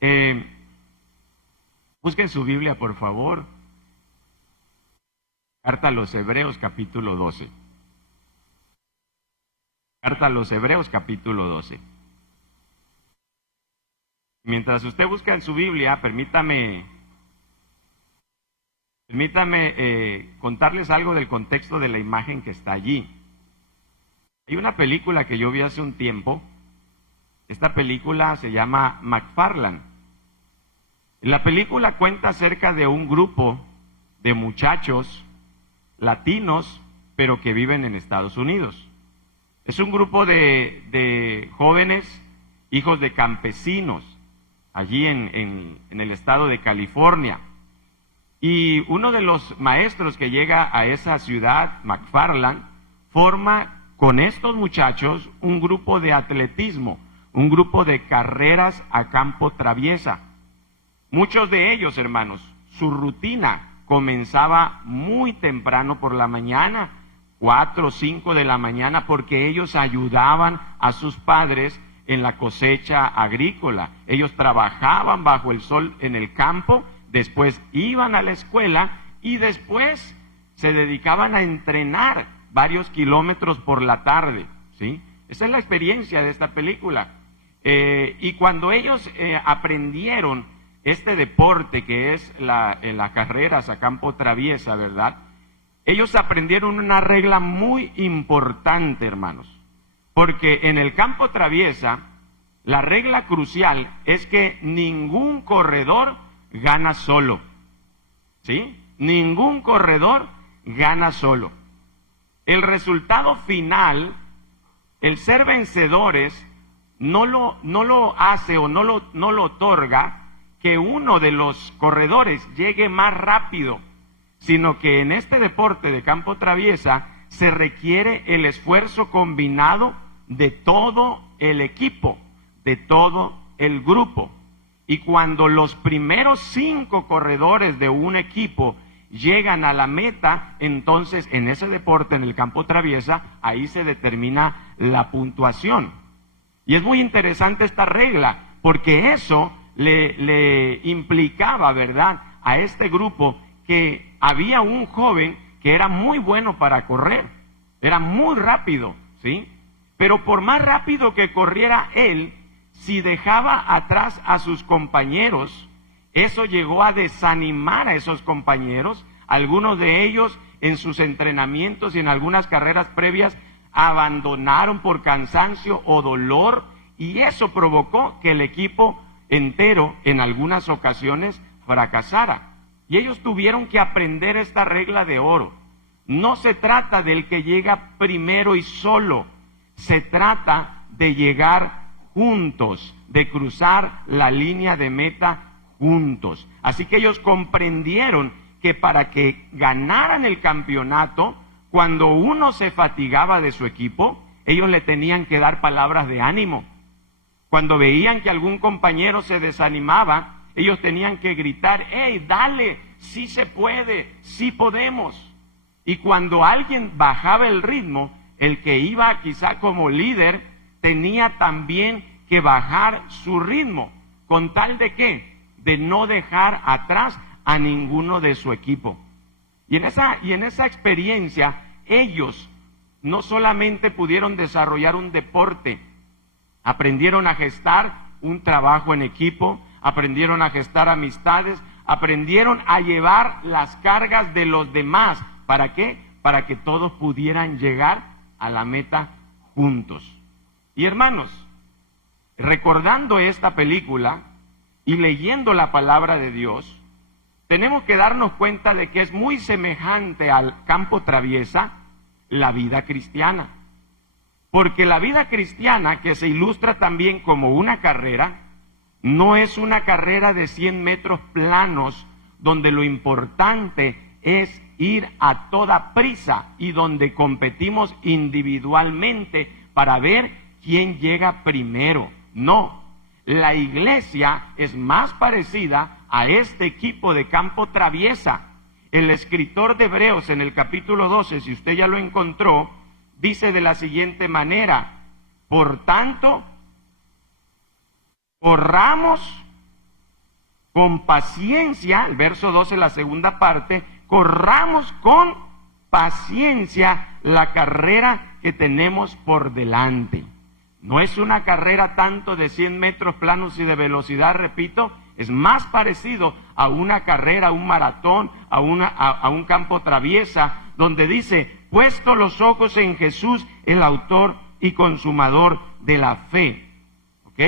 Eh, Busquen su Biblia, por favor. Carta a los Hebreos, capítulo 12. Carta a los Hebreos, capítulo 12. Mientras usted busca en su Biblia, permítame contarles algo del contexto de la imagen que está allí. Hay una película que yo vi hace un tiempo. Esta película se llama McFarland. La película cuenta acerca de un grupo de muchachos latinos, pero que viven en Estados Unidos. Es un grupo de jóvenes, hijos de campesinos, allí en el estado de California. Y uno de los maestros que llega a esa ciudad, McFarland, forma con estos muchachos un grupo de atletismo, un grupo de carreras a campo traviesa. Muchos de ellos, hermanos, su rutina comenzaba muy temprano por la mañana, 4 o 5 de la mañana, porque ellos ayudaban a sus padres en la cosecha agrícola. Ellos trabajaban bajo el sol en el campo, después iban a la escuela y después se dedicaban a entrenar varios kilómetros por la tarde, ¿sí? Esa es la experiencia de esta película. Y cuando ellos aprendieron este deporte que es la carreras a campo traviesa, ¿verdad? Ellos aprendieron una regla muy importante, hermanos, porque en el campo traviesa la regla crucial es que ningún corredor gana solo, ¿sí? Ningún corredor gana solo. El resultado final, el ser vencedores, no lo hace o no lo otorga que uno de los corredores llegue más rápido, sino que en este deporte de campo traviesa se requiere el esfuerzo combinado de todo el equipo, de todo el grupo. Y cuando los primeros 5 corredores de un equipo llegan a la meta, entonces en ese deporte, en el campo traviesa, ahí se determina la puntuación. Y es muy interesante esta regla, porque eso le implicaba, ¿verdad?, a este grupo que había un joven que era muy bueno para correr, era muy rápido, ¿sí? Pero por más rápido que corriera él, si dejaba atrás a sus compañeros, eso llegó a desanimar a esos compañeros. Algunos de ellos en sus entrenamientos y en algunas carreras previas abandonaron por cansancio o dolor, y eso provocó que el equipo entero en algunas ocasiones fracasara. Y ellos tuvieron que aprender esta regla de oro. No se trata del que llega primero y solo, se trata de llegar juntos, de cruzar la línea de meta juntos. Así que ellos comprendieron que para que ganaran el campeonato, cuando uno se fatigaba de su equipo, ellos le tenían que dar palabras de ánimo. Cuando veían que algún compañero se desanimaba, ellos tenían que gritar: ¡hey, dale! ¡Sí se puede! ¡Sí podemos! Y cuando alguien bajaba el ritmo, el que iba quizá como líder tenía también que bajar su ritmo, ¿con tal de qué? De no dejar atrás a ninguno de su equipo. Y en esa experiencia, ellos no solamente pudieron desarrollar un deporte, aprendieron a gestar un trabajo en equipo, aprendieron a gestar amistades, aprendieron a llevar las cargas de los demás. ¿Para qué? Para que todos pudieran llegar a la meta juntos. Y hermanos, recordando esta película y leyendo la palabra de Dios, tenemos que darnos cuenta de que es muy semejante al campo traviesa la vida cristiana. Porque la vida cristiana, que se ilustra también como una carrera, no es una carrera de 100 metros planos, donde lo importante es ir a toda prisa y donde competimos individualmente para ver quién llega primero. No, la iglesia es más parecida a este equipo de campo traviesa. El escritor de Hebreos en el capítulo 12, si usted ya lo encontró, dice de la siguiente manera: por tanto, corramos con paciencia, el verso 12, la segunda parte, corramos con paciencia la carrera que tenemos por delante. No es una carrera tanto de 100 metros planos y de velocidad, repito, es más parecido a una carrera, a un maratón, a un campo traviesa, donde dice, puesto los ojos en Jesús, el autor y consumador de la fe. ¿Ok?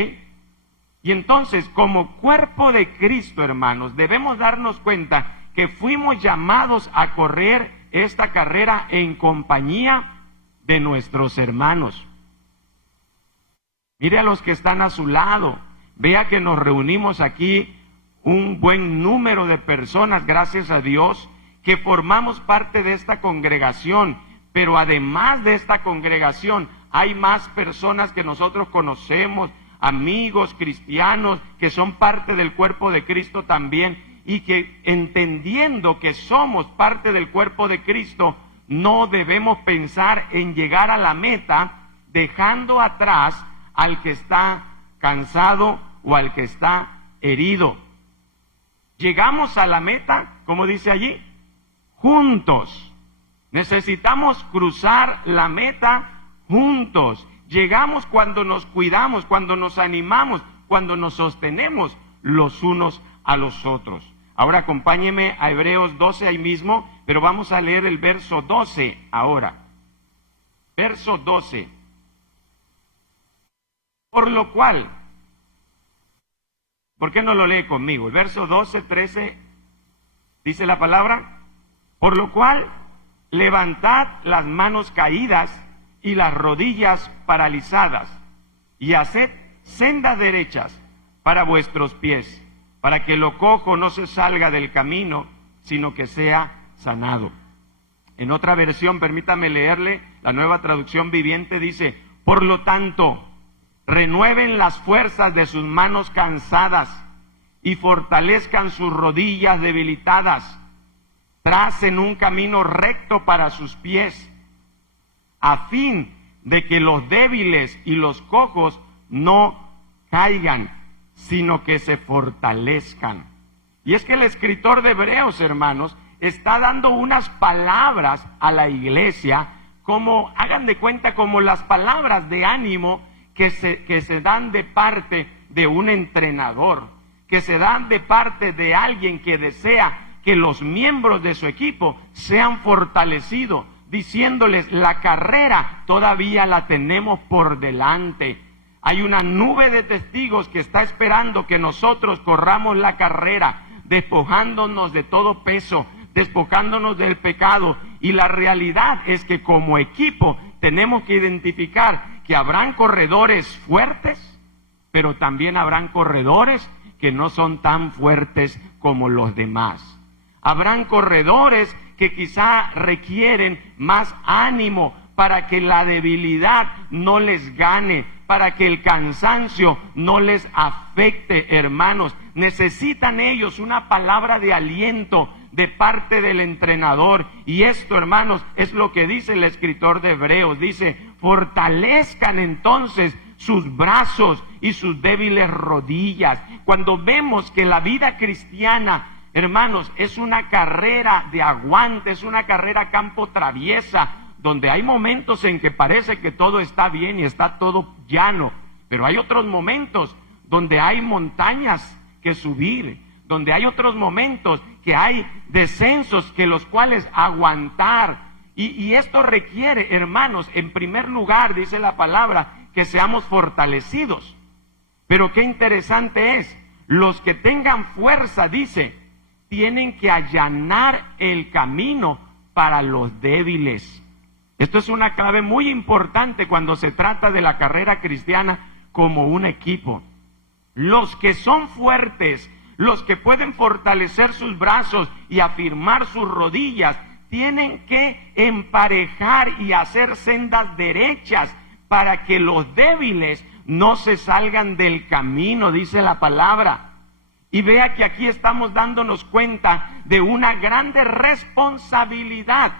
Y entonces, como cuerpo de Cristo, hermanos, debemos darnos cuenta que fuimos llamados a correr esta carrera en compañía de nuestros hermanos. Mire a los que están a su lado. Vea que nos reunimos aquí un buen número de personas, gracias a Dios, que formamos parte de esta congregación. Pero además de esta congregación, hay más personas que nosotros conocemos, amigos cristianos, que son parte del cuerpo de Cristo también, y que entendiendo que somos parte del cuerpo de Cristo, no debemos pensar en llegar a la meta dejando atrás al que está cansado o al que está herido. Llegamos a la meta, como dice allí, juntos. Necesitamos cruzar la meta juntos. Llegamos cuando nos cuidamos, cuando nos animamos, cuando nos sostenemos los unos a los otros. Ahora acompáñeme a Hebreos 12 ahí mismo, pero vamos a leer el verso 12 ahora. Verso 12. Por lo cual, ¿por qué no lo lee conmigo? El verso 12, 13, dice la palabra, por lo cual, levantad las manos caídas y las rodillas paralizadas, y haced sendas derechas para vuestros pies, para que lo cojo no se salga del camino, sino que sea sanado. En otra versión, permítame leerle, la Nueva Traducción Viviente dice, por lo tanto, renueven las fuerzas de sus manos cansadas y fortalezcan sus rodillas debilitadas, tracen un camino recto para sus pies, a fin de que los débiles y los cojos no caigan, sino que se fortalezcan. Y es que el escritor de Hebreos, hermanos, está dando unas palabras a la iglesia, como, hagan de cuenta, como las palabras de ánimo que se dan de parte de un entrenador, que se dan de parte de alguien que desea que los miembros de su equipo sean fortalecidos, diciéndoles, la carrera todavía la tenemos por delante. Hay una nube de testigos que está esperando que nosotros corramos la carrera, despojándonos de todo peso, despojándonos del pecado. Y la realidad es que como equipo tenemos que identificar que habrán corredores fuertes, pero también habrán corredores que no son tan fuertes como los demás. Habrán corredores que quizá requieren más ánimo para que la debilidad no les gane, para que el cansancio no les afecte, hermanos. Necesitan ellos una palabra de aliento de parte del entrenador. Y esto, hermanos, es lo que dice el escritor de Hebreos. Dice, fortalezcan entonces sus brazos y sus débiles rodillas. Cuando vemos que la vida cristiana, hermanos, es una carrera de aguante, es una carrera campo traviesa, donde hay momentos en que parece que todo está bien y está todo llano, pero hay otros momentos donde hay montañas que subir, donde hay otros momentos que hay descensos que los cuales aguantar. Y esto requiere, hermanos, en primer lugar, dice la palabra, que seamos fortalecidos. Pero qué interesante es, los que tengan fuerza, dice, tienen que allanar el camino para los débiles. Esto es una clave muy importante cuando se trata de la carrera cristiana como un equipo. Los que son fuertes, los que pueden fortalecer sus brazos y afirmar sus rodillas, tienen que emparejar y hacer sendas derechas para que los débiles no se salgan del camino, dice la palabra. Y vea que aquí estamos dándonos cuenta de una grande responsabilidad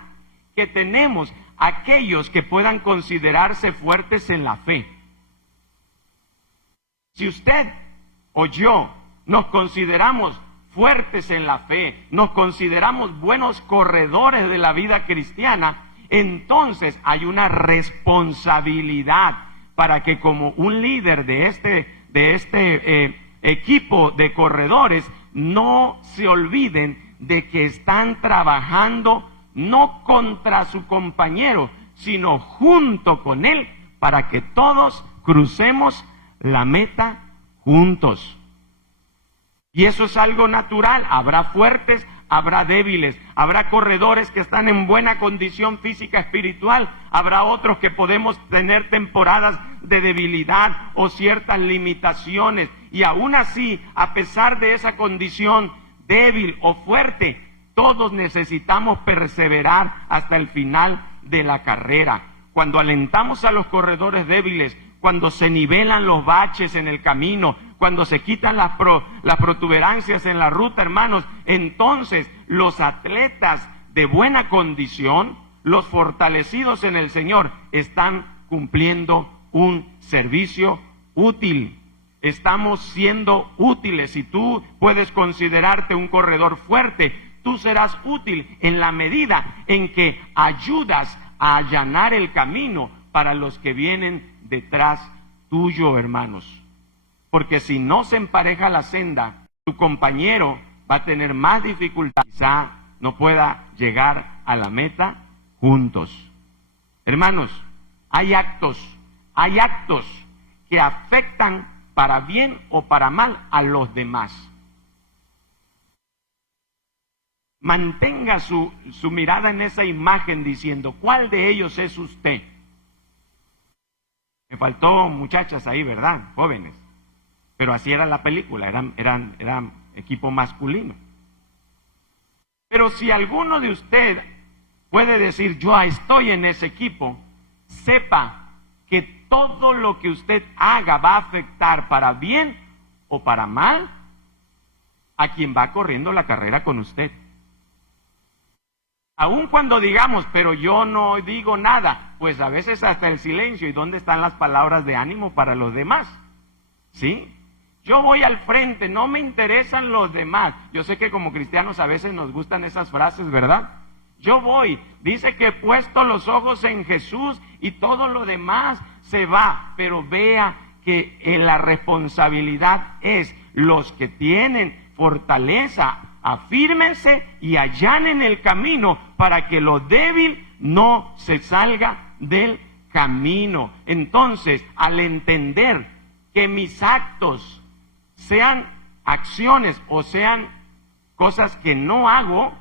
que tenemos aquellos que puedan considerarse fuertes en la fe. Si usted o yo nos consideramos fuertes en la fe, nos consideramos buenos corredores de la vida cristiana, entonces hay una responsabilidad para que como un líder de este equipo de corredores no se olviden de que están trabajando no contra su compañero, sino junto con él para que todos crucemos la meta juntos. Y eso es algo natural. Habrá fuertes, habrá débiles, habrá corredores que están en buena condición física espiritual, habrá otros que podemos tener temporadas de debilidad o ciertas limitaciones, y aún así, a pesar de esa condición débil o fuerte, todos necesitamos perseverar hasta el final de la carrera. Cuando alentamos a los corredores débiles, cuando se nivelan los baches en el camino, cuando se quitan las protuberancias en la ruta, hermanos, entonces los atletas de buena condición, los fortalecidos en el Señor, están cumpliendo un servicio útil. Estamos siendo útiles. Si tú puedes considerarte un corredor fuerte, tú serás útil en la medida en que ayudas a allanar el camino para los que vienen detrás tuyo, hermanos. Porque si no se empareja la senda, tu compañero va a tener más dificultad, quizá no pueda llegar a la meta juntos. Hermanos, hay actos que afectan para bien o para mal a los demás. Mantenga su mirada en esa imagen diciendo, ¿cuál de ellos es usted? Me faltó muchachas ahí, ¿verdad? Jóvenes. Pero así era la película, eran equipo masculino. Pero si alguno de ustedes puede decir, yo estoy en ese equipo, sepa que todo lo que usted haga va a afectar para bien o para mal a quien va corriendo la carrera con usted. Aun cuando digamos, pero yo no digo nada, pues a veces hasta el silencio. ¿Y dónde están las palabras de ánimo para los demás? ¿Sí? Yo voy al frente, no me interesan los demás. Yo sé que como cristianos a veces nos gustan esas frases, ¿verdad? Yo voy, dice que he puesto los ojos en Jesús y todo lo demás se va. Pero vea que la responsabilidad es los que tienen fortaleza, afírmense y allanen el camino para que lo débil no se salga del camino. Entonces, al entender que mis actos sean acciones o sean cosas que no hago,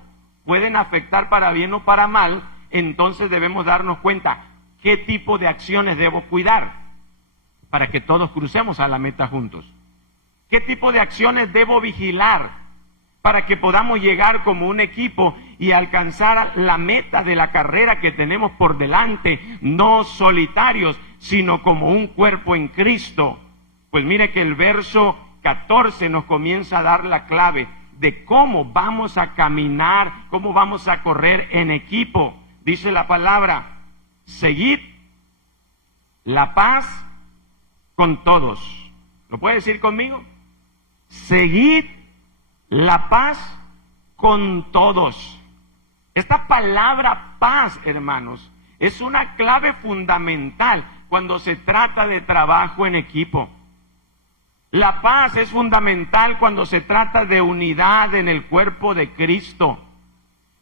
pueden afectar para bien o para mal, entonces debemos darnos cuenta qué tipo de acciones debo cuidar para que todos crucemos a la meta juntos. ¿Qué tipo de acciones debo vigilar para que podamos llegar como un equipo y alcanzar la meta de la carrera que tenemos por delante, no solitarios, sino como un cuerpo en Cristo? Pues mire que el verso 14 nos comienza a dar la clave de cómo vamos a caminar, cómo vamos a correr en equipo. Dice la palabra, seguid la paz con todos. ¿Lo puede decir conmigo? Seguid la paz con todos. Esta palabra paz, hermanos, es una clave fundamental cuando se trata de trabajo en equipo. La paz es fundamental cuando se trata de unidad en el cuerpo de Cristo,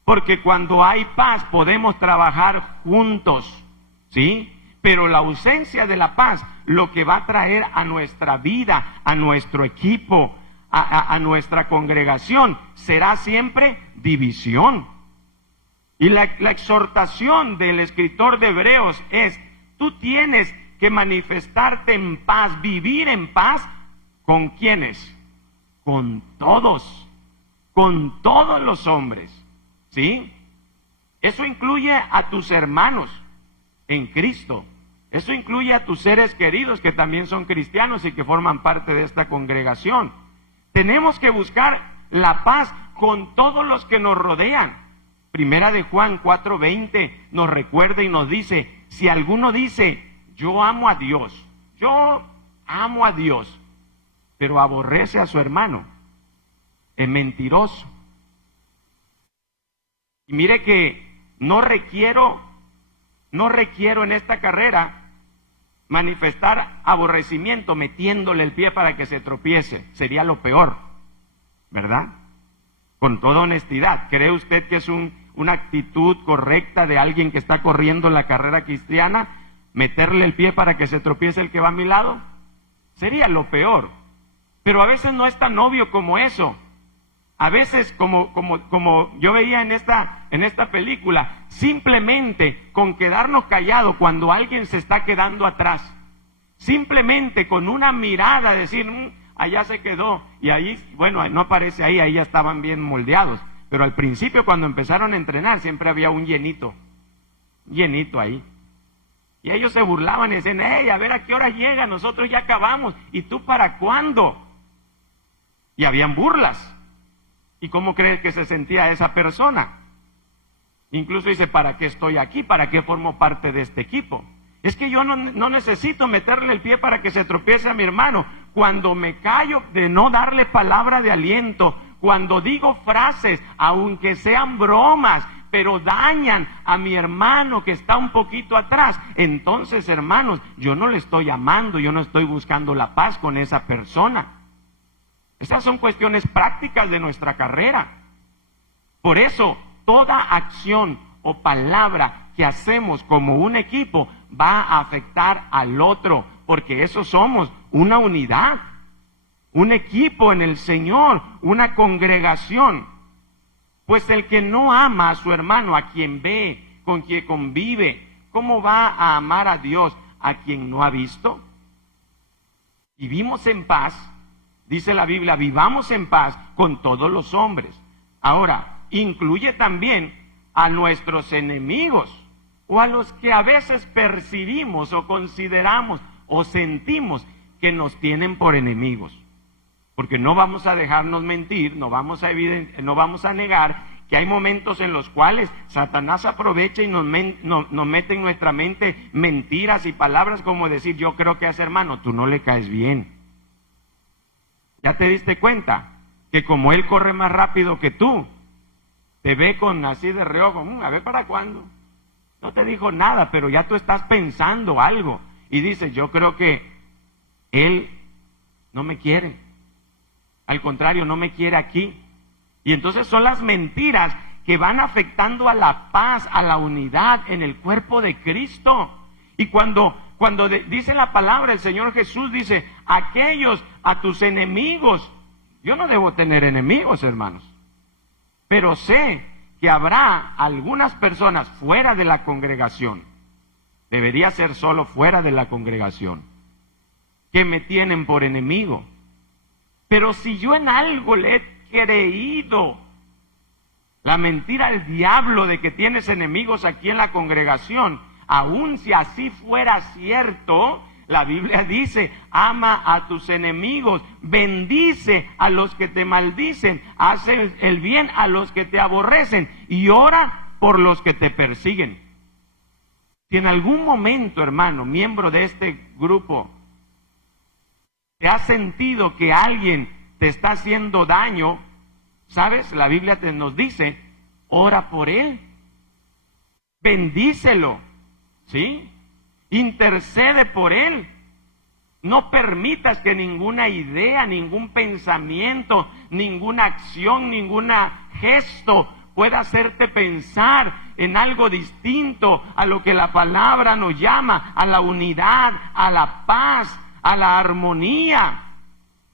porque cuando hay paz podemos trabajar juntos, ¿sí? Pero la ausencia de la paz lo que va a traer a nuestra vida, a nuestro equipo, a nuestra congregación, será siempre división. Y la exhortación del escritor de Hebreos es, tú tienes que manifestarte en paz, vivir en paz. ¿Con quiénes? Con todos los hombres, ¿sí? Eso incluye a tus hermanos en Cristo, eso incluye a tus seres queridos que también son cristianos y que forman parte de esta congregación. Tenemos que buscar la paz con todos los que nos rodean. Primera de Juan 4:20 nos recuerda y nos dice, si alguno dice, yo amo a Dios, pero aborrece a su hermano, es mentiroso. Y mire que no requiero en esta carrera manifestar aborrecimiento metiéndole el pie para que se tropiece. Sería lo peor, ¿verdad? Con toda honestidad, ¿cree usted que es una actitud correcta de alguien que está corriendo la carrera cristiana meterle el pie para que se tropiece el que va a mi lado? Sería lo peor. Pero a veces no es tan obvio como eso. A veces, como yo veía en esta película, simplemente con quedarnos callados cuando alguien se está quedando atrás, simplemente con una mirada decir, allá se quedó, y ahí, bueno, no aparece ahí ya estaban bien moldeados, pero al principio cuando empezaron a entrenar siempre había un llenito ahí, y ellos se burlaban y decían, hey, a ver a qué hora llega, nosotros ya acabamos, ¿y tú para cuándo? Y habían burlas. ¿Y cómo crees que se sentía esa persona? Incluso dice, ¿para qué estoy aquí? ¿Para qué formo parte de este equipo? Es que yo no necesito meterle el pie para que se tropiece a mi hermano. Cuando me callo de no darle palabra de aliento, cuando digo frases, aunque sean bromas, pero dañan a mi hermano que está un poquito atrás, entonces, hermanos, yo no le estoy amando, yo no estoy buscando la paz con esa persona. Estas son cuestiones prácticas de nuestra carrera. Por eso, toda acción o palabra que hacemos como un equipo va a afectar al otro, porque eso somos, una unidad, un equipo en el Señor, una congregación. Pues el que no ama a su hermano, a quien ve, con quien convive, ¿cómo va a amar a Dios a quien no ha visto? Vivimos en paz. Dice la Biblia, vivamos en paz con todos los hombres. Ahora, incluye también a nuestros enemigos, o a los que a veces percibimos o consideramos o sentimos que nos tienen por enemigos. Porque no vamos a dejarnos mentir, no vamos a negar que hay momentos en los cuales Satanás aprovecha y nos mete en nuestra mente mentiras y palabras como decir, yo creo que a ese hermano tú no le caes bien. ¿Ya te diste cuenta? Que como él corre más rápido que tú, te ve con así de reojo, a ver para cuándo. No te dijo nada, pero ya tú estás pensando algo. Y dices, yo creo que él no me quiere. Al contrario, no me quiere aquí. Y entonces son las mentiras que van afectando a la paz, a la unidad en el cuerpo de Cristo. Y cuando dice la palabra, el Señor Jesús dice, a tus enemigos. Yo no debo tener enemigos, hermanos. Pero sé que habrá algunas personas fuera de la congregación, debería ser solo fuera de la congregación, que me tienen por enemigo. Pero si yo en algo le he creído la mentira al diablo de que tienes enemigos aquí en la congregación, aun si así fuera cierto, la Biblia dice, ama a tus enemigos, bendice a los que te maldicen, hace el bien a los que te aborrecen y ora por los que te persiguen. Si en algún momento, hermano, miembro de este grupo, te has sentido que alguien te está haciendo daño, ¿sabes? La Biblia nos dice, ora por él, bendícelo, ¿sí? Intercede por él. No permitas que ninguna idea, ningún pensamiento, ninguna acción, ningún gesto pueda hacerte pensar en algo distinto a lo que la palabra nos llama, a la unidad, a la paz, a la armonía.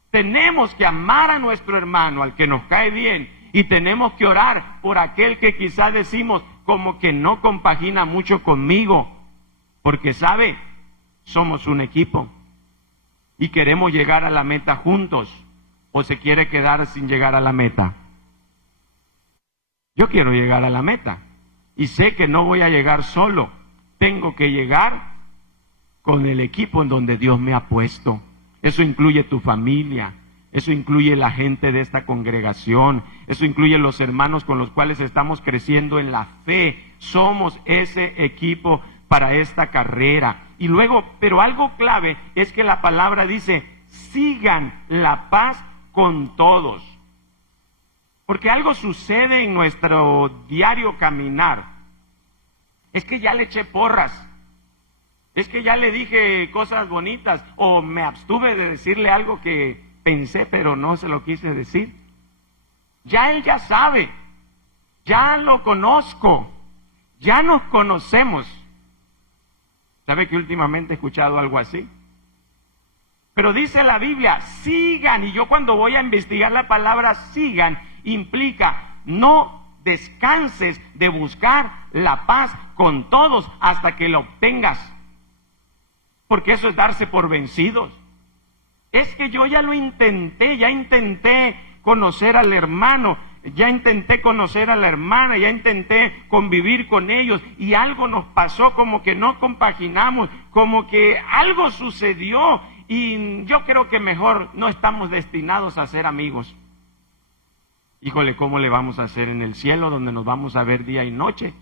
Tenemos que amar a nuestro hermano, al que nos cae bien, y tenemos que orar por aquel que quizás decimos como que no compagina mucho conmigo. Porque, ¿sabe? Somos un equipo y queremos llegar a la meta juntos, o se quiere quedar sin llegar a la meta. Yo quiero llegar a la meta y sé que no voy a llegar solo, tengo que llegar con el equipo en donde Dios me ha puesto. Eso incluye tu familia, eso incluye la gente de esta congregación, eso incluye los hermanos con los cuales estamos creciendo en la fe. Somos ese equipo para esta carrera. Y luego, pero algo clave es que la palabra dice, sigan la paz con todos. Porque algo sucede en nuestro diario caminar. Es que ya le eché porras. Es que ya le dije cosas bonitas o me abstuve de decirle algo que pensé pero no se lo quise decir. Ya él ya sabe, ya lo conozco, ya nos conocemos. ¿Sabe que últimamente he escuchado algo así? Pero dice la Biblia, sigan, y yo cuando voy a investigar la palabra sigan, implica no descanses de buscar la paz con todos hasta que la obtengas. Porque eso es darse por vencidos. Es que yo ya lo intenté, ya intenté conocer al hermano, ya intenté conocer a la hermana, ya intenté convivir con ellos y algo nos pasó, como que no compaginamos, como que algo sucedió y yo creo que mejor no estamos destinados a ser amigos. Híjole, ¿cómo le vamos a hacer en el cielo donde nos vamos a ver día y noche?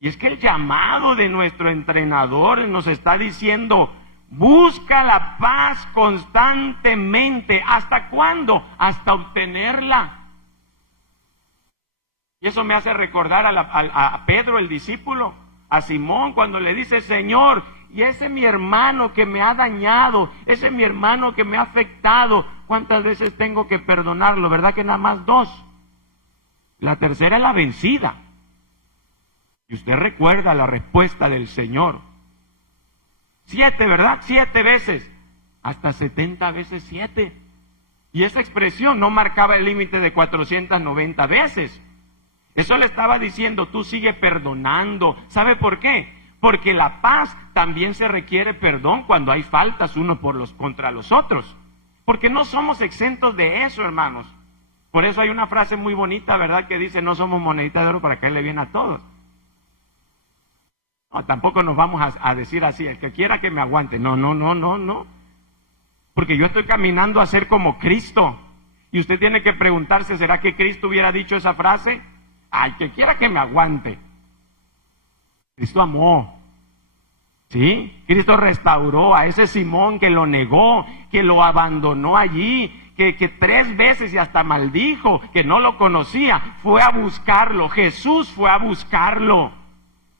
Y es que el llamado de nuestro entrenador nos está diciendo, busca la paz constantemente. ¿Hasta cuándo? Hasta obtenerla. Y eso me hace recordar a Pedro, el discípulo, a Simón, cuando le dice, Señor, y ese mi hermano que me ha dañado, ese mi hermano que me ha afectado, ¿cuántas veces tengo que perdonarlo? ¿Verdad que nada más 2? La tercera es la vencida. Y usted recuerda la respuesta del Señor. 7, ¿verdad? 7 veces. Hasta 70 veces 7. Y esa expresión no marcaba el límite de 490 veces. Eso le estaba diciendo, tú sigue perdonando. ¿Sabe por qué? Porque la paz también se requiere perdón cuando hay faltas uno contra los otros. Porque no somos exentos de eso, hermanos. Por eso hay una frase muy bonita, ¿verdad? Que dice, no somos monedita de oro para caerle bien a todos. No, tampoco nos vamos a decir así, el que quiera que me aguante. No. Porque yo estoy caminando a ser como Cristo. Y usted tiene que preguntarse, ¿será que Cristo hubiera dicho esa frase? Ay, que quiera que me aguante. Cristo amó. ¿Sí? Cristo restauró a ese Simón que lo negó, que lo abandonó allí, que 3 veces y hasta maldijo, que no lo conocía. Fue a buscarlo. Jesús fue a buscarlo.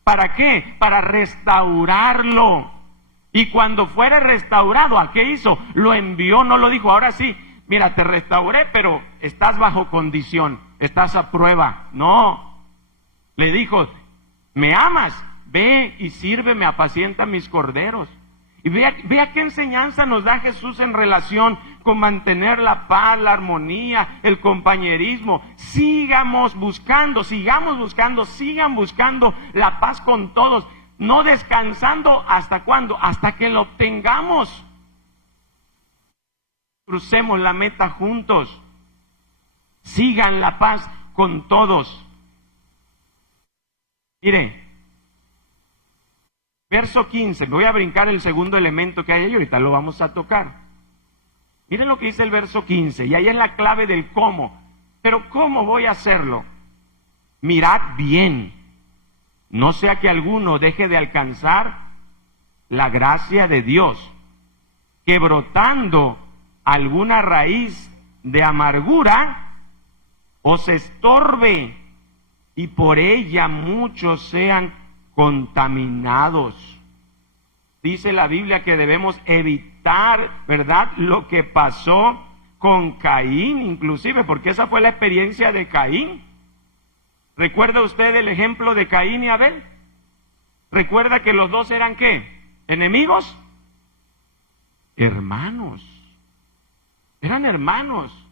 ¿Para qué? Para restaurarlo. Y cuando fuera restaurado, ¿a qué hizo? Lo envió, no lo dijo, ahora sí, mira, te restauré, pero estás bajo condición, estás a prueba. No. Le dijo, ¿me amas? Ve y sírveme, apacienta mis corderos. Y vea qué enseñanza nos da Jesús en relación con mantener la paz, la armonía, el compañerismo. Sigan buscando la paz con todos, no descansando. ¿Hasta cuándo? Hasta que lo obtengamos. Crucemos la meta juntos. Sigan la paz con todos. Mire, verso 15, me voy a brincar el segundo elemento que hay ahí, ahorita lo vamos a tocar. Miren lo que dice el verso 15, y ahí es la clave del cómo. Pero ¿cómo voy a hacerlo? Mirad bien, no sea que alguno deje de alcanzar la gracia de Dios, que brotando alguna raíz de amargura os estorbe, y por ella muchos sean contaminados. Dice la Biblia que debemos evitar, ¿verdad?, lo que pasó con Caín, inclusive, porque esa fue la experiencia de Caín. ¿Recuerda usted el ejemplo de Caín y Abel? ¿Recuerda que los dos eran qué? ¿Enemigos? Hermanos. Eran hermanos.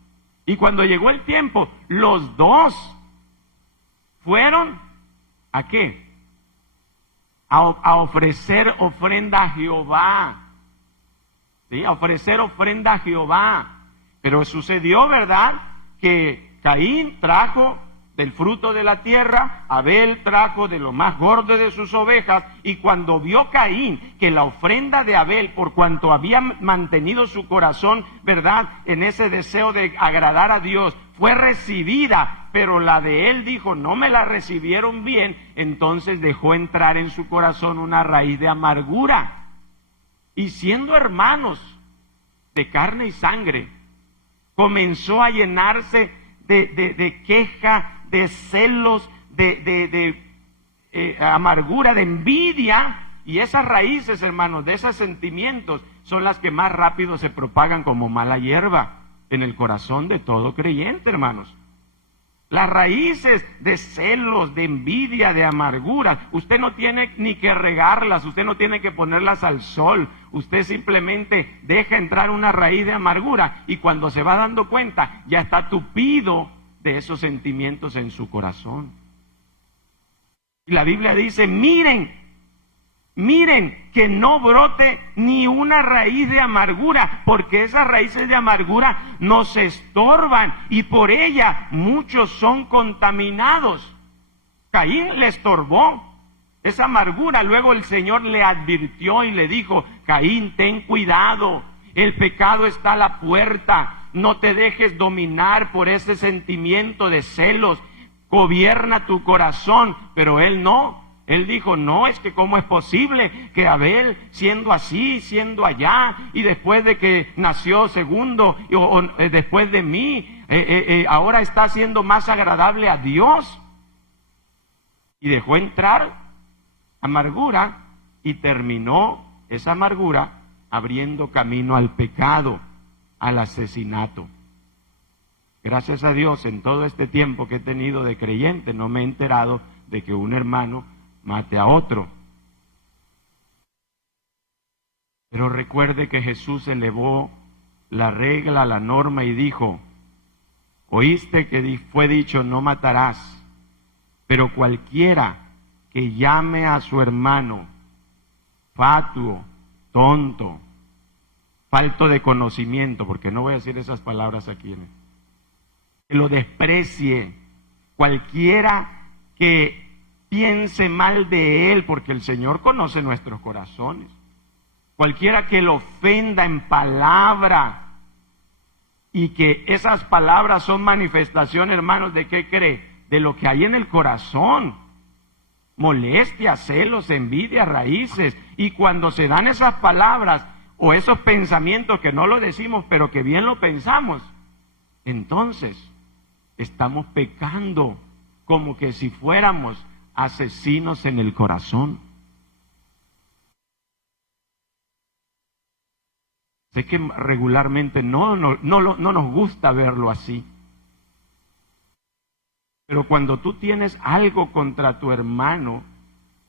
Y cuando llegó el tiempo, los dos fueron ¿a qué? A ofrecer ofrenda a Jehová. ¿Sí? A ofrecer ofrenda a Jehová. Pero sucedió, ¿verdad?, que Caín trajo del fruto de la tierra, Abel trajo de lo más gordo de sus ovejas, y cuando vio Caín que la ofrenda de Abel, por cuanto había mantenido su corazón, ¿verdad?, en ese deseo de agradar a Dios, fue recibida, pero la de él dijo, no me la recibieron bien, entonces dejó entrar en su corazón una raíz de amargura. Y siendo hermanos de carne y sangre, comenzó a llenarse de queja, de celos, de amargura, de envidia. Y esas raíces, hermanos, de esos sentimientos son las que más rápido se propagan como mala hierba en el corazón de todo creyente, hermanos. Las raíces de celos, de envidia, de amargura, usted no tiene ni que regarlas, usted no tiene que ponerlas al sol, usted simplemente deja entrar una raíz de amargura y cuando se va dando cuenta ya está tupido de esos sentimientos en su corazón. Y la Biblia dice, miren que no brote ni una raíz de amargura, porque esas raíces de amargura nos estorban y por ella muchos son contaminados. Caín le estorbó esa amargura, luego el Señor le advirtió y le dijo, Caín, ten cuidado, el pecado está a la puerta, no te dejes dominar por ese sentimiento de celos, gobierna tu corazón, pero él no. Él dijo, no, es que cómo es posible que Abel, siendo así, siendo allá, y después de que nació segundo, después de mí, ahora está siendo más agradable a Dios. Y dejó entrar amargura y terminó esa amargura abriendo camino al pecado, al asesinato. Gracias a Dios, en todo este tiempo que he tenido de creyente, no me he enterado de que un hermano mate a otro. Pero recuerde que Jesús elevó la regla, la norma y dijo, oíste que fue dicho no matarás, pero cualquiera que llame a su hermano fatuo, tonto, falto de conocimiento, porque no voy a decir esas palabras aquí, que lo desprecie, cualquiera que piense mal de él, porque el Señor conoce nuestros corazones. Cualquiera que lo ofenda en palabra, y que esas palabras son manifestación, hermanos, ¿de qué cree? De lo que hay en el corazón. Molestia, celos, envidia, raíces. Y cuando se dan esas palabras o esos pensamientos que no lo decimos, pero que bien lo pensamos, entonces estamos pecando como que si fuéramos asesinos en el corazón. Sé que regularmente no nos gusta verlo así. Pero cuando tú tienes algo contra tu hermano,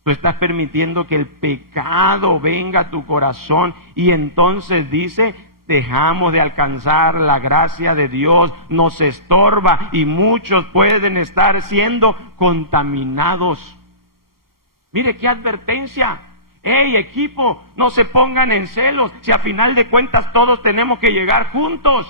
tú estás permitiendo que el pecado venga a tu corazón y entonces dice, dejamos de alcanzar la gracia de Dios, nos estorba y muchos pueden estar siendo contaminados. Mire qué advertencia. Hey, equipo, no se pongan en celos, si a final de cuentas todos tenemos que llegar juntos.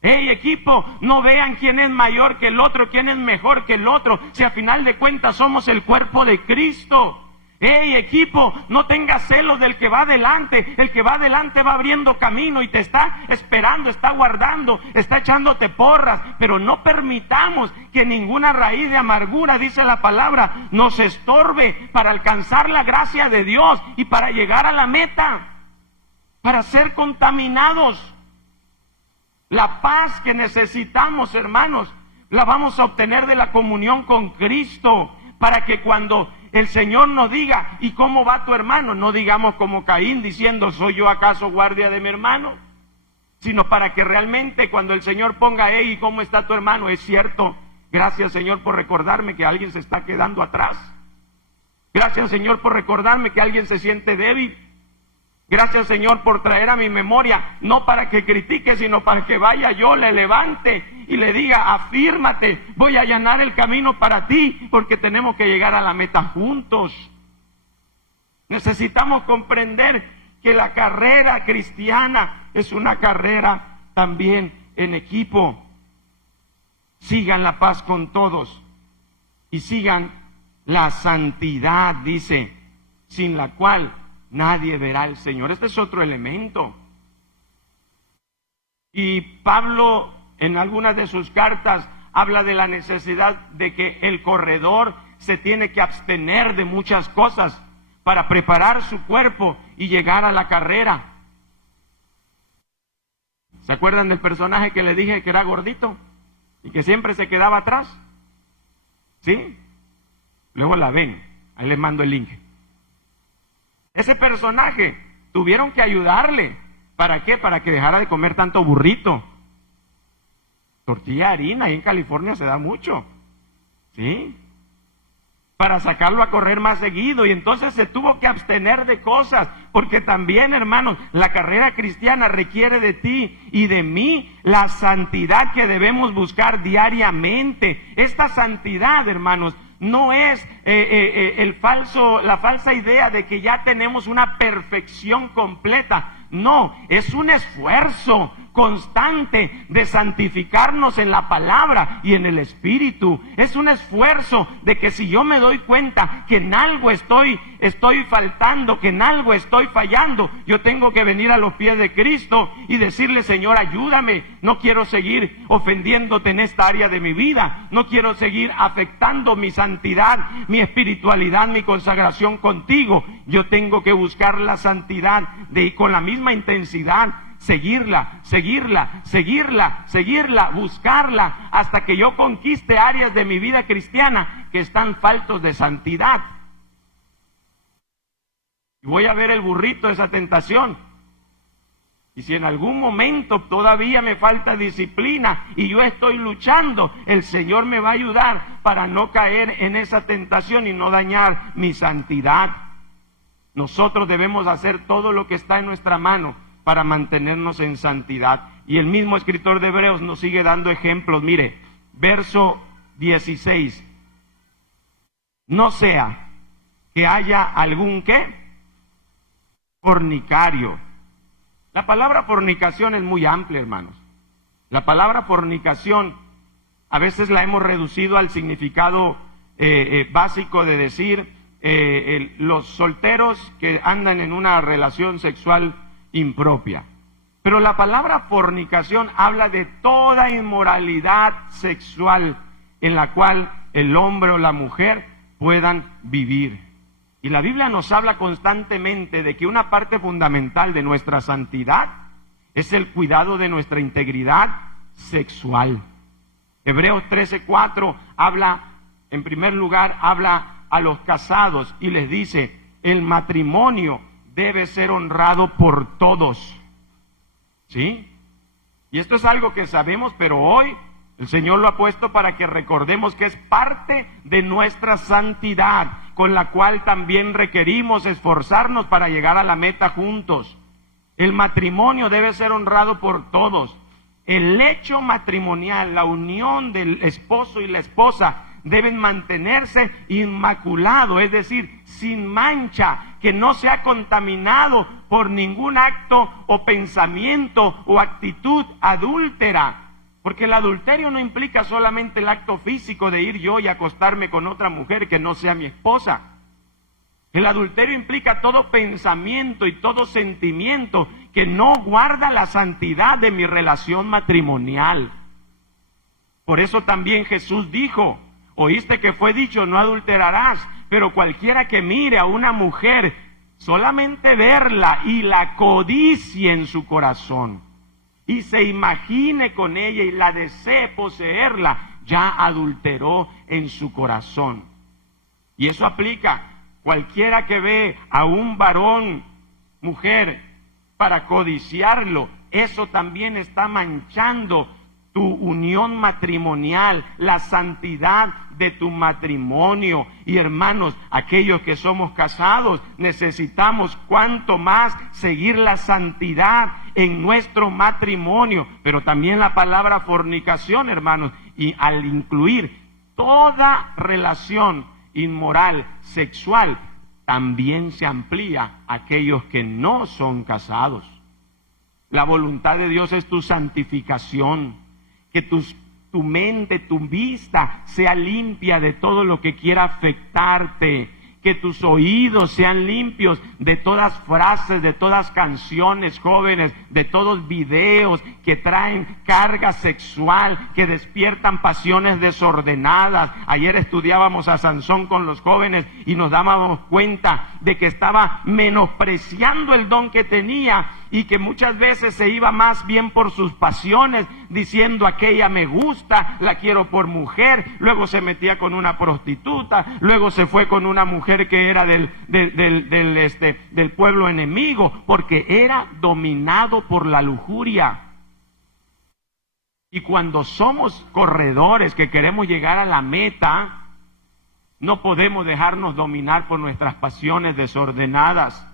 Hey, equipo, no vean quién es mayor que el otro, quién es mejor que el otro, si a final de cuentas somos el cuerpo de Cristo. Hey, equipo, no tengas celos del que va adelante. El que va adelante va abriendo camino y te está esperando, está guardando, está echándote porras. Pero no permitamos que ninguna raíz de amargura, dice la palabra, nos estorbe para alcanzar la gracia de Dios y para llegar a la meta, para ser contaminados. La paz que necesitamos, hermanos, la vamos a obtener de la comunión con Cristo, para que cuando el Señor nos diga, ¿y cómo va tu hermano? No digamos como Caín diciendo, ¿soy yo acaso guardia de mi hermano? Sino para que realmente cuando el Señor ponga, ¿y cómo está tu hermano? Es cierto, gracias Señor por recordarme que alguien se está quedando atrás. Gracias Señor por recordarme que alguien se siente débil. Gracias Señor por traer a mi memoria, no para que critique, sino para que vaya yo, le levante y le diga, afírmate, voy a allanar el camino para ti, porque tenemos que llegar a la meta juntos. Necesitamos comprender que la carrera cristiana es una carrera también en equipo. Sigan la paz con todos y sigan la santidad, dice, sin la cual nadie verá al Señor. Este es otro elemento. Y Pablo en algunas de sus cartas habla de la necesidad de que el corredor se tiene que abstener de muchas cosas para preparar su cuerpo y llegar a la carrera. ¿Se acuerdan del personaje que le dije que era gordito y que siempre se quedaba atrás? ¿Sí? Luego la ven, ahí les mando el link. Ese personaje tuvieron que ayudarle. ¿Para qué? Para que dejara de comer tanto burrito. Tortilla de harina, ahí en California se da mucho. ¿Sí? Para sacarlo a correr más seguido, y entonces se tuvo que abstener de cosas, porque también, hermanos, la carrera cristiana requiere de ti y de mí la santidad que debemos buscar diariamente. Esta santidad, hermanos, no es la falsa idea de que ya tenemos una perfección completa. No, es un esfuerzo constante de santificarnos en la palabra y en el Espíritu. Es un esfuerzo de que si yo me doy cuenta que en algo estoy faltando, que en algo estoy fallando, yo tengo que venir a los pies de Cristo y decirle: Señor, ayúdame, no quiero seguir ofendiéndote en esta área de mi vida, no quiero seguir afectando mi santidad, mi espiritualidad, mi consagración contigo. Yo tengo que buscar la santidad y con la misma intensidad seguirla, buscarla hasta que yo conquiste áreas de mi vida cristiana que están faltos de santidad. Y voy a ver el burrito de esa tentación. Y si en algún momento todavía me falta disciplina y yo estoy luchando, el Señor me va a ayudar para no caer en esa tentación y no dañar mi santidad. Nosotros debemos hacer todo lo que está en nuestra mano para mantenernos en santidad. Y el mismo escritor de Hebreos nos sigue dando ejemplos. Mire, verso 16. No sea que haya algún ¿qué? Fornicario. La palabra fornicación es muy amplia, hermanos. La palabra fornicación a veces la hemos reducido al significado básico de decir los solteros que andan en una relación sexual impropia. Pero la palabra fornicación habla de toda inmoralidad sexual en la cual el hombre o la mujer puedan vivir. Y la Biblia nos habla constantemente de que una parte fundamental de nuestra santidad es el cuidado de nuestra integridad sexual. Hebreos 13:4 habla, en primer lugar, habla a los casados y les dice: el matrimonio debe ser honrado por todos. ¿Sí? Y esto es algo que sabemos, pero hoy el Señor lo ha puesto para que recordemos que es parte de nuestra santidad, con la cual también requerimos esforzarnos para llegar a la meta juntos. El matrimonio debe ser honrado por todos. El hecho matrimonial, la unión del esposo y la esposa, deben mantenerse inmaculado, es decir, sin mancha, que no sea contaminado por ningún acto o pensamiento o actitud adúltera. Porque el adulterio no implica solamente el acto físico de ir yo y acostarme con otra mujer que no sea mi esposa. El adulterio implica todo pensamiento y todo sentimiento que no guarda la santidad de mi relación matrimonial. Por eso también Jesús dijo: oíste que fue dicho, no adulterarás, pero cualquiera que mire a una mujer, solamente verla y la codicie en su corazón, y se imagine con ella y la desee poseerla, ya adulteró en su corazón. Y eso aplica cualquiera que ve a un varón, mujer, para codiciarlo, eso también está manchando tu unión matrimonial, la santidad de tu matrimonio. Y hermanos, aquellos que somos casados, necesitamos cuanto más seguir la santidad en nuestro matrimonio. Pero también la palabra fornicación, hermanos, y al incluir toda relación inmoral, sexual, también se amplía a aquellos que no son casados. La voluntad de Dios es tu santificación, que tu mente, tu vista sea limpia de todo lo que quiera afectarte, que tus oídos sean limpios de todas frases, de todas canciones, jóvenes, de todos videos que traen carga sexual, que despiertan pasiones desordenadas. Ayer estudiábamos a Sansón con los jóvenes y nos dábamos cuenta de que estaba menospreciando el don que tenía y que muchas veces se iba más bien por sus pasiones, diciendo aquella me gusta, la quiero por mujer, luego se metía con una prostituta, luego se fue con una mujer que era del pueblo enemigo, porque era dominado por la lujuria. Y cuando somos corredores que queremos llegar a la meta, no podemos dejarnos dominar por nuestras pasiones desordenadas.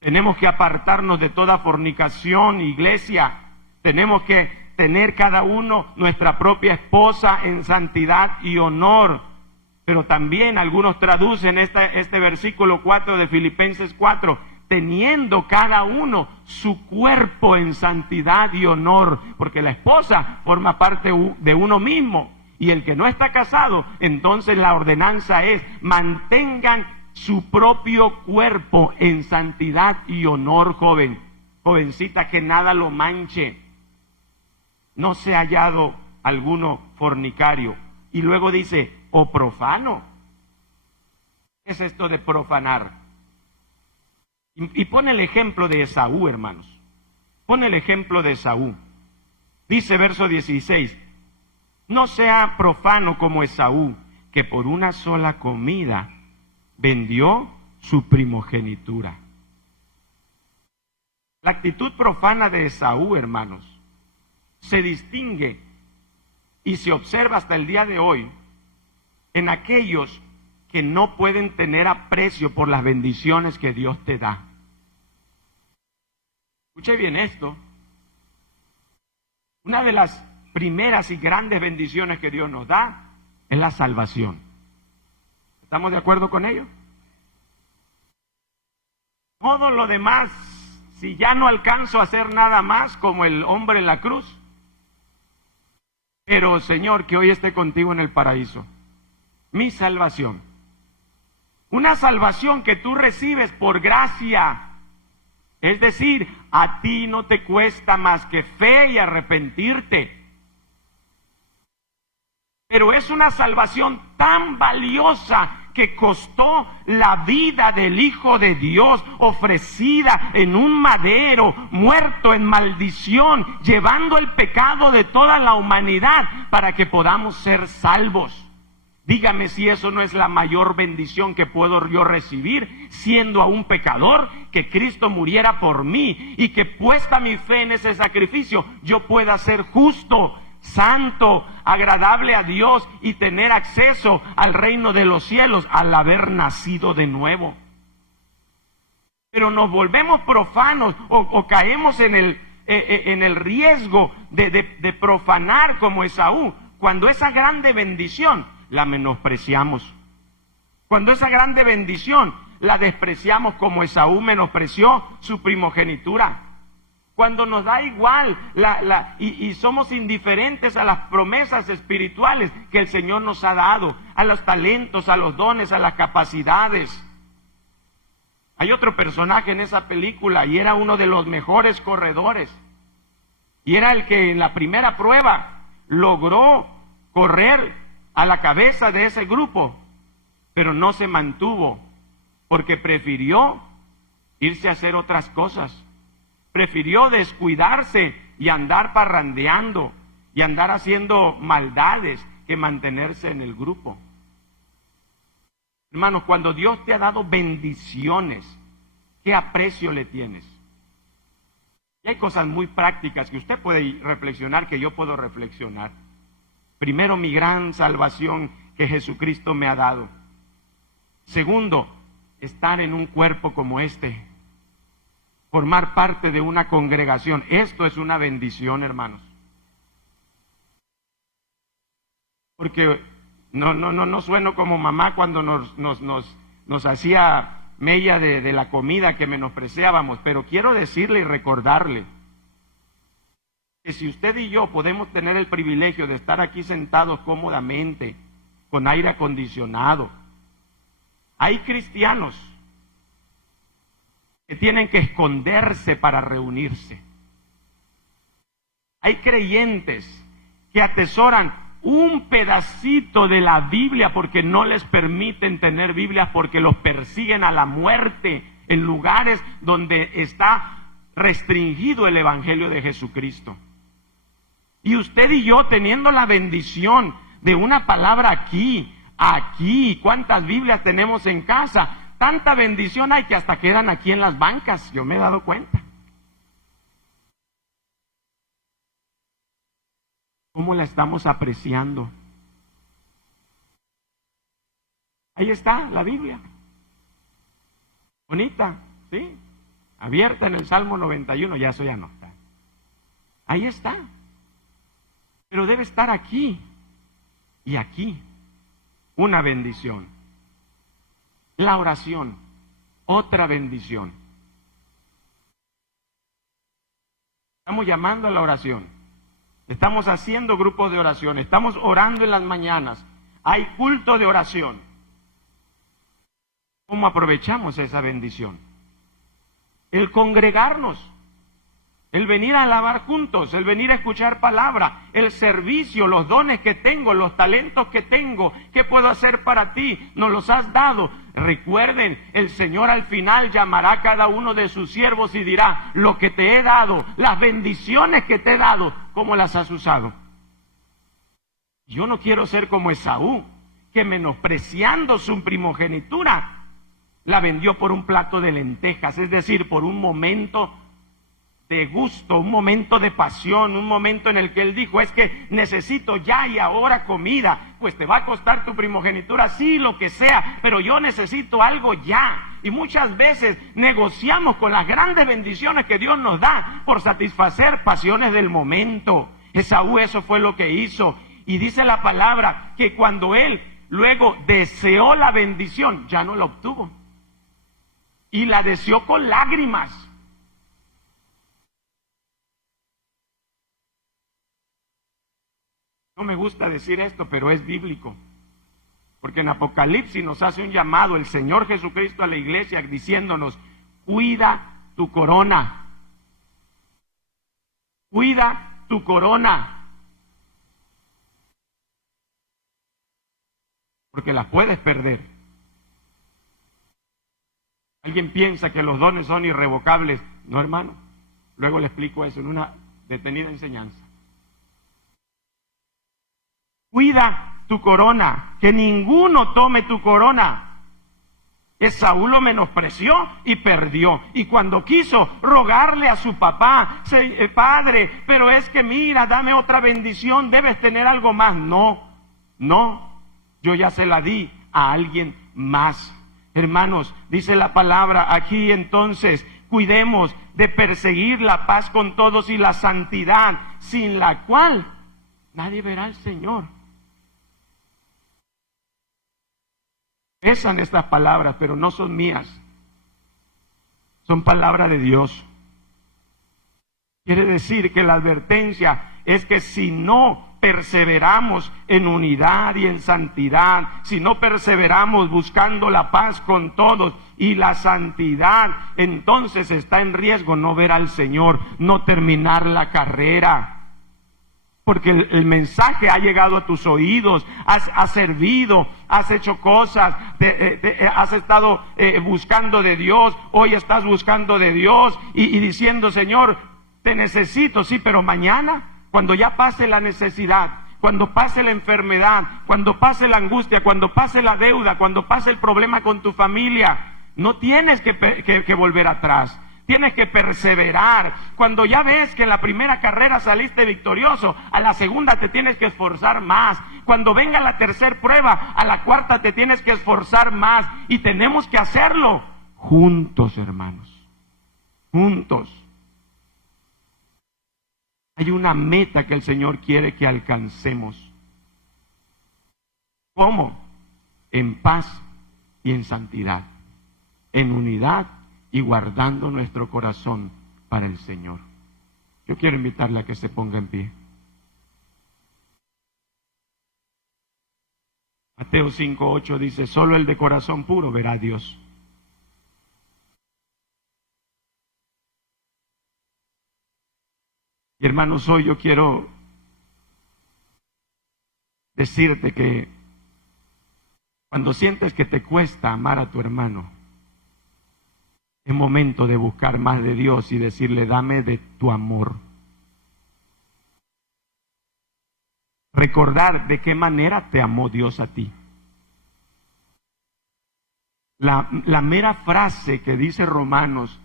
Tenemos que apartarnos de toda fornicación, iglesia. Tenemos que tener cada uno nuestra propia esposa en santidad y honor. Pero también algunos traducen este versículo 4 de Filipenses 4, teniendo cada uno su cuerpo en santidad y honor, porque la esposa forma parte de uno mismo. Y el que no está casado, entonces la ordenanza es, mantengan su propio cuerpo en santidad y honor, jovencita, que nada lo manche. No se ha hallado alguno fornicario. Y luego dice, o profano. ¿Qué es esto de profanar? Y pone el ejemplo de Esaú, hermanos. Pone el ejemplo de Esaú. Dice verso 16, no sea profano como Esaú, que por una sola comida vendió su primogenitura. La actitud profana de Esaú, hermanos, se distingue y se observa hasta el día de hoy en aquellos que no pueden tener aprecio por las bendiciones que Dios te da. Escuche bien esto. Una de las primeras y grandes bendiciones que Dios nos da es la salvación. ¿Estamos de acuerdo con ello? Todo lo demás, si ya no alcanzo a hacer nada más como el hombre en la cruz, pero Señor, que hoy esté contigo en el paraíso. Mi salvación. Una salvación que tú recibes por gracia. Es decir, a ti no te cuesta más que fe y arrepentirte. Pero es una salvación tan valiosa que costó la vida del Hijo de Dios, ofrecida en un madero, muerto en maldición, llevando el pecado de toda la humanidad para que podamos ser salvos. Dígame si eso no es la mayor bendición que puedo yo recibir, siendo aún pecador, que Cristo muriera por mí y que puesta mi fe en ese sacrificio, yo pueda ser justo, santo, agradable a Dios y tener acceso al reino de los cielos al haber nacido de nuevo. Pero nos volvemos profanos o caemos en el riesgo de profanar como Esaú, cuando esa grande bendición la menospreciamos. Cuando esa grande bendición la despreciamos como Esaú menospreció su primogenitura. Cuando nos da igual y somos indiferentes a las promesas espirituales que el Señor nos ha dado, a los talentos, a los dones, a las capacidades. Hay otro personaje en esa película y era uno de los mejores corredores. Y era el que en la primera prueba logró correr a la cabeza de ese grupo, pero no se mantuvo porque prefirió irse a hacer otras cosas. Prefirió descuidarse y andar parrandeando y andar haciendo maldades que mantenerse en el grupo. Hermanos, cuando Dios te ha dado bendiciones, ¿qué aprecio le tienes? Y hay cosas muy prácticas que usted puede reflexionar, que yo puedo reflexionar. Primero, mi gran salvación que Jesucristo me ha dado. Segundo, estar en un cuerpo como este. Formar parte de una congregación. Esto es una bendición, hermanos. Porque no sueno como mamá cuando nos hacía mella de la comida que menospreciábamos, pero quiero decirle y recordarle que si usted y yo podemos tener el privilegio de estar aquí sentados cómodamente, con aire acondicionado, Hay cristianos que tienen que esconderse para reunirse. Hay creyentes que atesoran un pedacito de la Biblia porque no les permiten tener Biblias, porque los persiguen a la muerte en lugares donde está restringido el Evangelio de Jesucristo. Y usted y yo, teniendo la bendición de una palabra aquí, ¿cuántas Biblias tenemos en casa? Tanta bendición hay que hasta quedan aquí en las bancas, yo me he dado cuenta. ¿Cómo la estamos apreciando? Ahí está la Biblia. Bonita, ¿sí? Abierta en el Salmo 91, ya eso ya no está. Ahí está. Pero debe estar aquí y aquí. Una bendición. La oración, otra bendición. Estamos llamando a la oración. Estamos haciendo grupos de oración, estamos orando en las mañanas, hay culto de oración. ¿Cómo aprovechamos esa bendición? El congregarnos, el venir a alabar juntos, el venir a escuchar palabra, el servicio, los dones que tengo, los talentos que tengo, ¿qué puedo hacer para ti? Nos los has dado. Recuerden, el Señor al final llamará a cada uno de sus siervos y dirá, lo que te he dado, las bendiciones que te he dado, ¿cómo las has usado? Yo no quiero ser como Esaú, que menospreciando su primogenitura, la vendió por un plato de lentejas, es decir, por un momento de gusto, un momento de pasión, un momento en el que él dijo, es que necesito ya y ahora comida, pues te va a costar tu primogenitura, sí, lo que sea, pero yo necesito algo ya. Y muchas veces negociamos con las grandes bendiciones que Dios nos da por satisfacer pasiones del momento. Esaú eso fue lo que hizo. Y dice la palabra que cuando él luego deseó la bendición, ya no la obtuvo. Y la deseó con lágrimas. No me gusta decir esto, pero es bíblico. Porque en Apocalipsis nos hace un llamado el Señor Jesucristo a la iglesia diciéndonos, cuida tu corona. Cuida tu corona. Porque la puedes perder. ¿Alguien piensa que los dones son irrevocables? No, hermano. Luego le explico eso en una detenida enseñanza. Cuida tu corona, que ninguno tome tu corona. Esaú lo menospreció y perdió. Y cuando quiso rogarle a su papá, padre, pero es que mira, dame otra bendición, debes tener algo más. No, yo ya se la di a alguien más. Hermanos, dice la palabra aquí entonces, cuidemos de perseguir la paz con todos y la santidad, sin la cual nadie verá al Señor. Pesan estas palabras, pero no son mías. Son palabra de Dios. Quiere decir que la advertencia es que si no perseveramos en unidad y en santidad, si no perseveramos buscando la paz con todos y la santidad, entonces está en riesgo no ver al Señor, no terminar la carrera. Porque el mensaje ha llegado a tus oídos, has servido, has hecho cosas, has estado buscando de Dios, hoy estás buscando de Dios y diciendo, Señor, te necesito, sí, pero mañana, cuando ya pase la necesidad, cuando pase la enfermedad, cuando pase la angustia, cuando pase la deuda, cuando pase el problema con tu familia, no tienes que volver atrás. Tienes que perseverar. Cuando ya ves que en la primera carrera saliste victorioso, a la segunda te tienes que esforzar más. Cuando venga la tercera prueba, a la cuarta te tienes que esforzar más. Y tenemos que hacerlo juntos, hermanos. Juntos. Hay una meta que el Señor quiere que alcancemos. ¿Cómo? En paz y en santidad. En unidad y guardando nuestro corazón para el Señor. Yo quiero invitarle a que se ponga en pie. Mateo 5:8 dice, solo el de corazón puro verá a Dios. Y hermanos, hoy yo quiero decirte que cuando sientes que te cuesta amar a tu hermano, es momento de buscar más de Dios y decirle, dame de tu amor. Recordar de qué manera te amó Dios a ti. La mera frase que dice Romanos,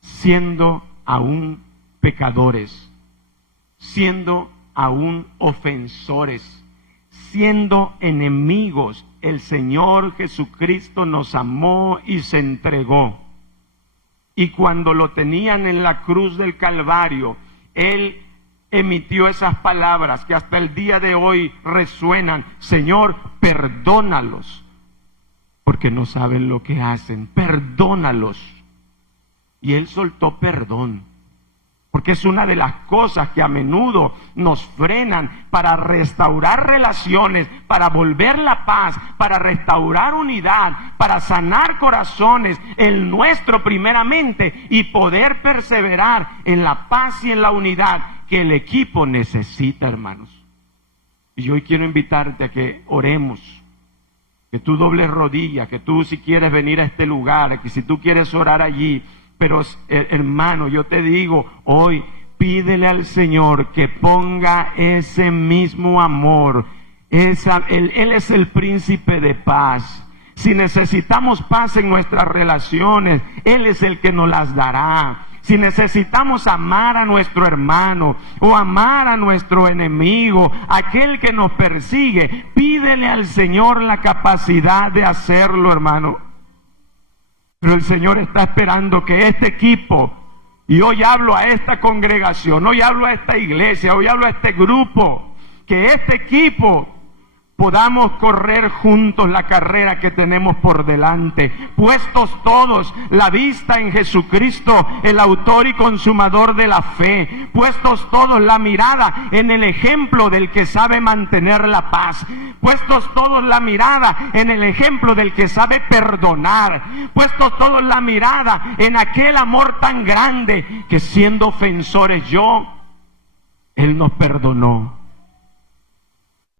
siendo aún pecadores, siendo aún ofensores, siendo enemigos, el Señor Jesucristo nos amó y se entregó. Y cuando lo tenían en la cruz del Calvario, Él emitió esas palabras que hasta el día de hoy resuenan. Señor, perdónalos, porque no saben lo que hacen. Perdónalos. Y Él soltó perdón. Porque es una de las cosas que a menudo nos frenan para restaurar relaciones, para volver la paz, para restaurar unidad, para sanar corazones, el nuestro primeramente, y poder perseverar en la paz y en la unidad que el equipo necesita, hermanos. Y hoy quiero invitarte a que oremos, que tú dobles rodillas, que tú si quieres venir a este lugar, que si tú quieres orar allí. Pero hermano, yo te digo hoy, pídele al Señor que ponga ese mismo amor. Él es el príncipe de paz. Si necesitamos paz en nuestras relaciones, Él es el que nos las dará. Si necesitamos amar a nuestro hermano o amar a nuestro enemigo, aquel que nos persigue, pídele al Señor la capacidad de hacerlo, hermano. Pero el Señor está esperando que este equipo, y hoy hablo a esta congregación, hoy hablo a esta iglesia, hoy hablo a este grupo, que este equipo podamos correr juntos la carrera que tenemos por delante, puestos todos la vista en Jesucristo, el autor y consumador de la fe, puestos todos la mirada en el ejemplo del que sabe mantener la paz, puestos todos la mirada en el ejemplo del que sabe perdonar, puestos todos la mirada en aquel amor tan grande que siendo ofensores Él nos perdonó.